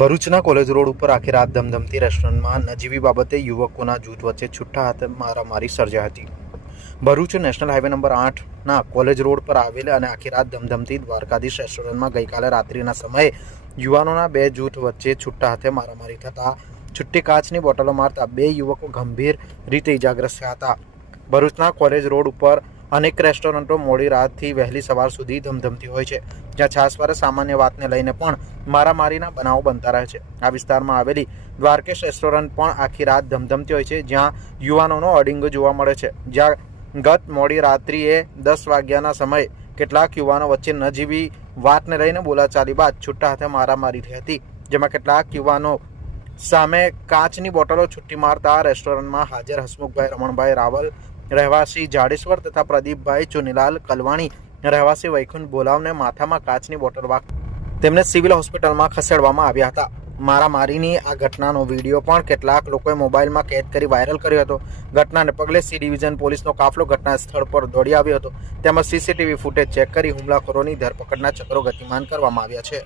ભરૂચના college road ઉપર આખી રાત ધમધમતી રેસ્ટોરન્ટમાં નજીવી બાબતે યુવકોના જૂથ વચ્ચે છૂટા હાથે મારામારી સર્જાઈ હતી. ભરૂચ નેશનલ હાઈવે નંબર આઠના કોલેજ રોડ પર આવેલ અને આખી રાત ધમધમતી દ્વારકાધીશ રેસ્ટોરન્ટમાં ગઈકાલે રાત્રિના સમયે યુવાનોના બે જૂથ વચ્ચે છૂટા હાથે મારામારી થતાં છુટ્ટી કાચની બોટલો મારતા બે યુવકો ગંભીર રીતે ઇજાગ્રસ્ત થયા હતા. ભરૂચના કોલેજ રોડ ઉપર અનેક રેસ્ટોરન્ટો મોડી રાતથી વહેલી સવાર સુધી ધમધમતી હોય છે. જ્યાં છાસવારે સામાન્ય વાતને લઈને પણ મારામારીના બનાવો બનતા રહે છે. આ વિસ્તારમાં આવેલી દ્વારકેશ રેસ્ટોરન્ટ પણ આખી રાત ધમધમતી હોય છે, જ્યાં યુવાનોનો અડિંગો જોવા મળે છે. જ્યાં ગત મોડી રાત્રિએ દસ વાગ્યાના સમયે કેટલાક યુવાનો વચ્ચે નજીવી વાતને લઈને બોલાચાલી બાદ છૂટા હાથે મારામારી થઈ હતી, જેમાં કેટલાક યુવાનો સામે કાચની બોટલો છૂટી મારતા રેસ્ટોરન્ટમાં હાજર હસમુખભાઈ, રમણભાઈ રાવલ રહેવાસી જાડેશ્વર તથા પ્રદીપભાઈ ચુનીલાલ કલવાણી રહેવાસી વૈકુંઠ બોલાવને માથામાં કાચની બોટલ વાગ તેમને સિવિલ હોસ્પિટલમાં ખસેડવામાં આવ્યા હતા. મારામારીની આ ઘટનાનો વીડિયો પણ કેટલાક લોકોએ મોબાઈલમાં કેદ કરી વાયરલ કર્યો હતો. ઘટનાને પગલે સી ડિવિઝન પોલીસનો કાફલો ઘટના સ્થળ પર દોડી આવ્યો હતો. તેમજ સીસીટીવી ફૂટેજ ચેક કરી હુમલાખોરોની ધરપકડના ચક્રો ગતિમાન કરવામાં આવ્યા છે.